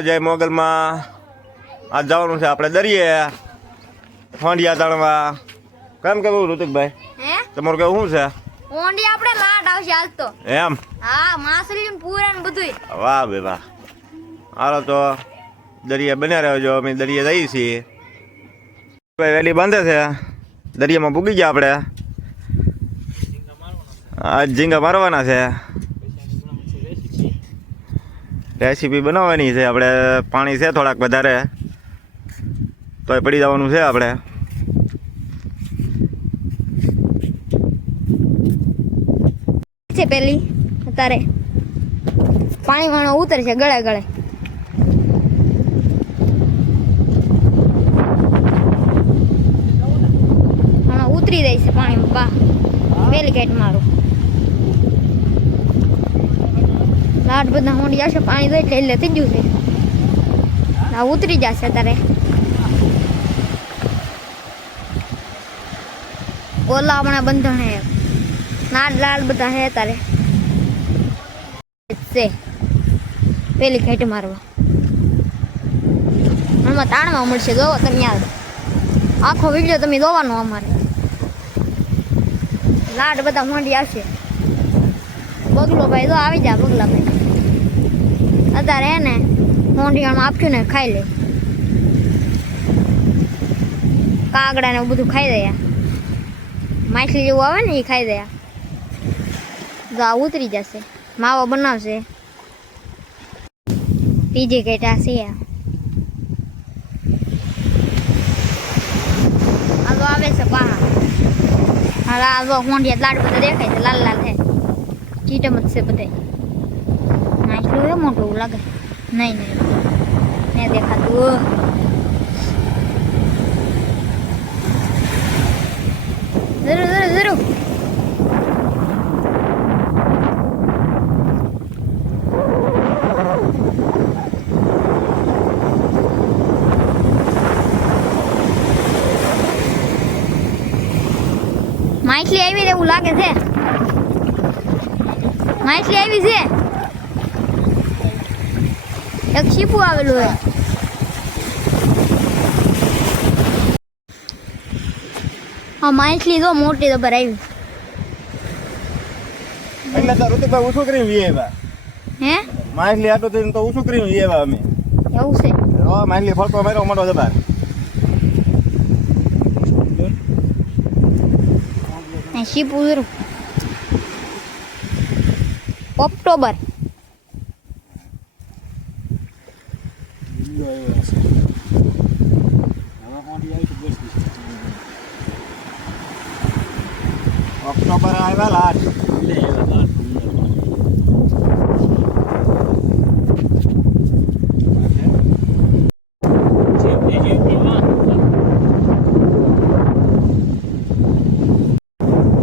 જય મોગલમાં આજ જવાનું છે આપણે દરિયે ફોંડિયા તણવા કેમ કેવું ઋતિકભાઈ તમારું કેવું શું છે ઓંડી આપણે લાટ આવશે આજ તો એમ હા માસલી પૂરા ને બધું વાહ બે વાહ હાલો તો દરિયા બન્યા રહેજો અમે દરિયા જઈએ છીએ વેલી બાંધે છે દરિયામાં પૂગી ગયા આપણે આજ ઝીંગા મારવાના છે રેસીપી બનાવવાની છે આપણે પાણી છે થોડાક વધારે તોય પડી જવાનું છે આપણે છે પેલી અત્યારે પાણી વાળો ઉતરશે ગળે ગળે ઉતરી જાય છે પાણી બા પેલી કેટ મારું લાટ બધા હોંડી આવશે પાણી દઈ એટલે થઈ ગયું છે આ ઉતરી જશે અત્યારે ઓલા હમણાં બંધણ હે લાડ લાડ બધા હે અત્યારે છે પેલી ખેટ મારવા આમાં તાણવા મળશે જોવો તમે યાર આખો વિડીયો તમે જોવાનો અમારે લાડ બધા મોંડી આવશે બગલો ભાઈ તો આવી જા બગલા ભાઈ અત્યારે હે ને મોંઢિયામાં આપ્યું ને ખાઈ લે કાગડા ને બધું ખાઈ દે માછલી જેવું આવે ને એ ખાઈ દે તો આ ઉતરી જશે માવો બનાવશે ત્રીજી કેટા છે આ તો આવે છે પા હા આ તો મોંઢિયા લાડ બધા દેખાય છે લાલ લાલ છે ચીટમ જ છે બધે માછલું એ મોટું એવું લાગે નહીં નહીં દેખાતું જરૂર જરૂર જરૂર માછલી આવી એવું લાગે છે માછલી આવી છે એક શીપું આવેલું હોય હા માછલી તો મોટી જબર આવી એટલે તો ઋતિકભાઈ ઓછું કરીને વીએવા હે માછલી આટલું થઈને તો ઓછું કરીને વીએવા અમે એવું છે માછલી ફળતો માર્યો મોટો જબર શીપું જરૂર ઓક્ટોબર ઓક્ટોબર આવ્યા લાટ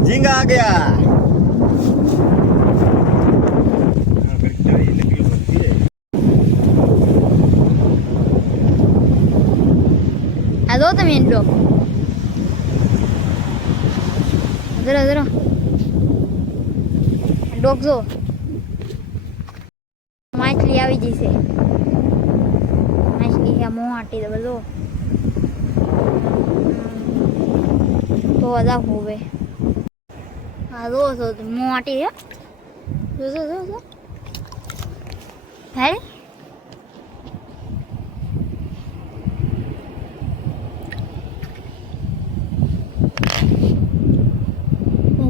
झींगा आ गया आ दो તમે ડો જરા જરા ડોગ જો માછલી આવી ગઈ છે માછલી આ મોટી તો બધો તો આજા હોવે આ દો તો મોટી હે જો જો જો જો હે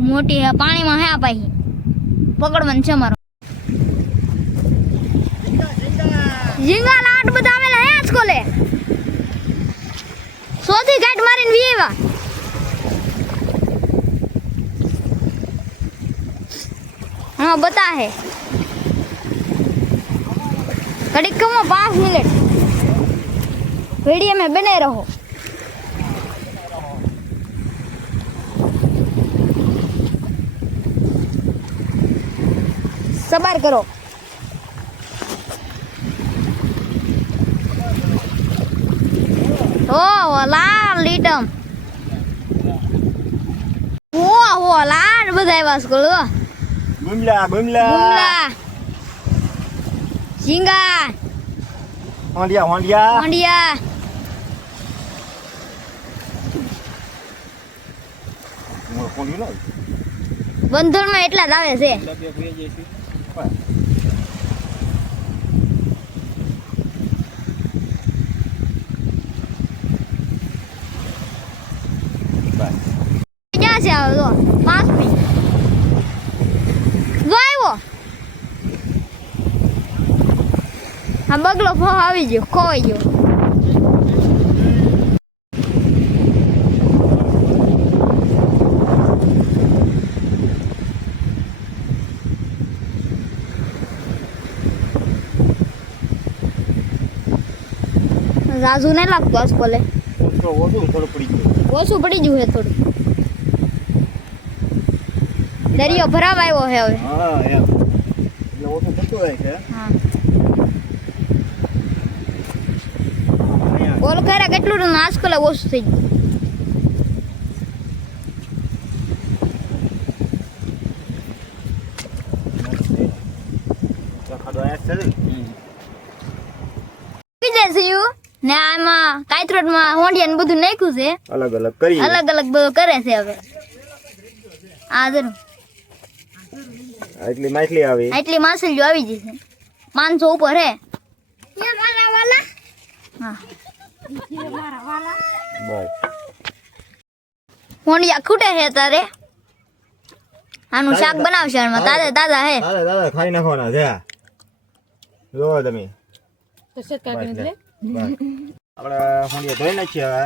મોટી હે પાણીમાં હે પાઈ પકડવાનું છે મારો ઝીંગા લાટ બધા આવેલા હે આજ કોલે સોથી કાટ મારીને વીએવા हाँ बता है कड़ी कम 5 मिनट वीडियो में बने रहो सबर करो ओ लाल लीटम वो लाल बधाई वास करो बुमला बुमला बुमला झींगा હોંડિયા હોંડિયા હોંડિયા કોણ નહીં બંધણમાં એટલા જ આવે છે ક્યાં છે હવે તો 5 મિનિટ જો આવ્યો આ બગલો ફો આવી ગયો ખોવાઈ ગયો રાજુ નહીં લાગતું આજ કોલે થોડું પડી ગયું ઓછું પડી ગયું છે થોડું દરિયો ભરાવ આવ્યો છે હવે હા એમ એટલે ઓછું થતું રહે છે હા ઓલ કર્યા કેટલું આજ કોલે ઓછું થઈ ગયું ને આમાં કાયથરોડમાં હોંડિયા ને બધું નાખ્યું છે અલગ અલગ કરી અલગ અલગ બધું કરે છે હવે આ જરો એટલી માછલી આવી આટલી માછલીઓ આવી જશે 500 ઉપર હે હા બસ હોંડિયા ખૂટે છે તારે આનું શાક બનાવશે આમાં તાજા તાજા હે દાદા દાદા ખાઈ નાખવાના છે જોવો તમે તો સેટ કાઢીને લે બસ આપણે હોંડિયા ધોઈ નાખીએ હવે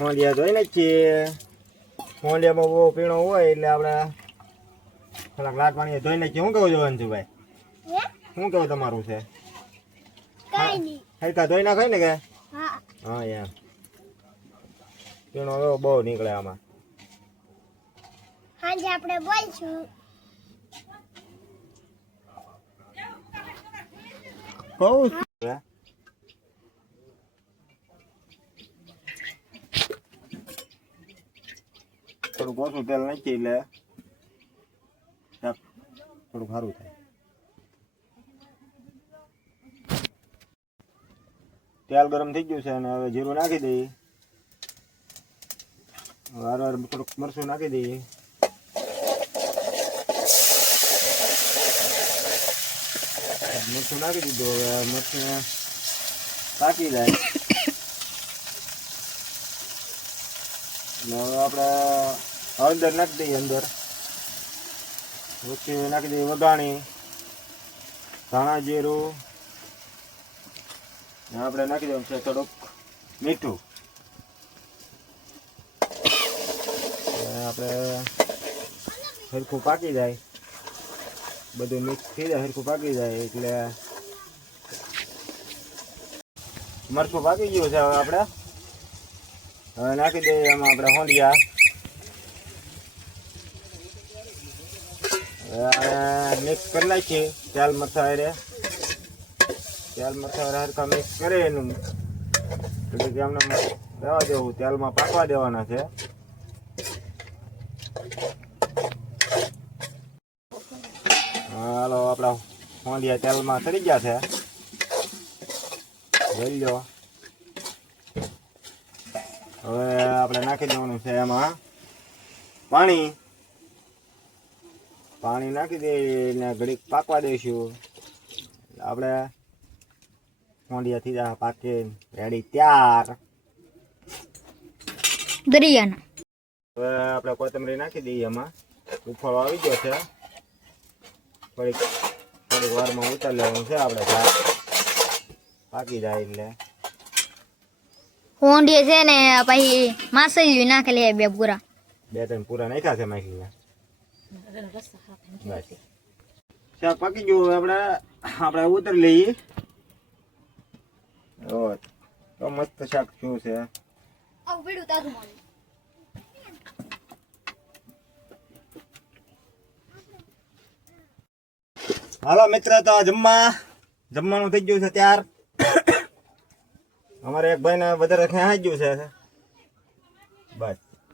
હોંડિયા ધોઈ નાખીએ હોંડિયામાં બહુ પીણો હોય એટલે આપણે થોડાક લાટ પાણી ધોઈ નાખીએ શું કહું જોવાનું છું ભાઈ શું કહું તમારું છે હલકા ધોઈ નાખાય ને કે હા એમ પીણો બહુ નીકળે આમાં આજે આપણે બોલશું કહું થોડુંક ઓછું તેલ નાખી એટલે શાક થોડું સારું થાય તેલ ગરમ થઈ ગયું છે અને હવે જીરું નાખી દઈએ વાર વાર થોડુંક મરચું નાખી દઈએ મરચું નાખી દીધું હવે મરચું પાકી જાય એટલે હવે આપણે હળદર નાખી દઈએ અંદર પછી નાખી દઈએ વઘાણી ધાણા જીરું ને આપણે નાખી દઈએ છે થોડુંક મીઠું આપણે હરખું પાકી જાય બધું મિક્સ થઈ જાય હરખું પાકી જાય એટલે મરચું પાકી ગયું છે હવે આપણે હવે નાખી દઈએ એમાં આપણે હોંડિયા મિક્સ કરી નાખીએ તેલ મરચાં હરખા મિક્સ કરે એનું એટલે કે અમને રહેવા દેવું તેલમાં પાકવા દેવાના છે હાલો આપણા હોંડિયા તેલમાં ચડી ગયા છે જોઈ લો હવે આપણે નાખી દેવાનું છે એમાં પાણી નાખી દઈને ઘડીક પાકવા દઈશું આપણે હોંડિયાથી જ પાકી રેડી તૈયાર દરિયાના હવે આપણે કોથમરી નાખી દઈએ એમાં ઉફાળો આવી ગયો છે થોડીક વારમાં ઉતારી લેવાનું છે આપણે પાકી જાય એટલે હોંડિયે છે ને પછી માછલી નાખેલી બે પૂરા 2-3 પૂરા નાખ્યા છે માછલીના બસ શાક પાકી ગયું આપણે ઉતારી લઈએ તો મસ્ત શાક શું છે હાલો મિત્ર તો જમવાનું થઈ ગયું છે ત્યાર અમારે એક ભાઈને વધારે ખેંચાઈ ગયું છે બસ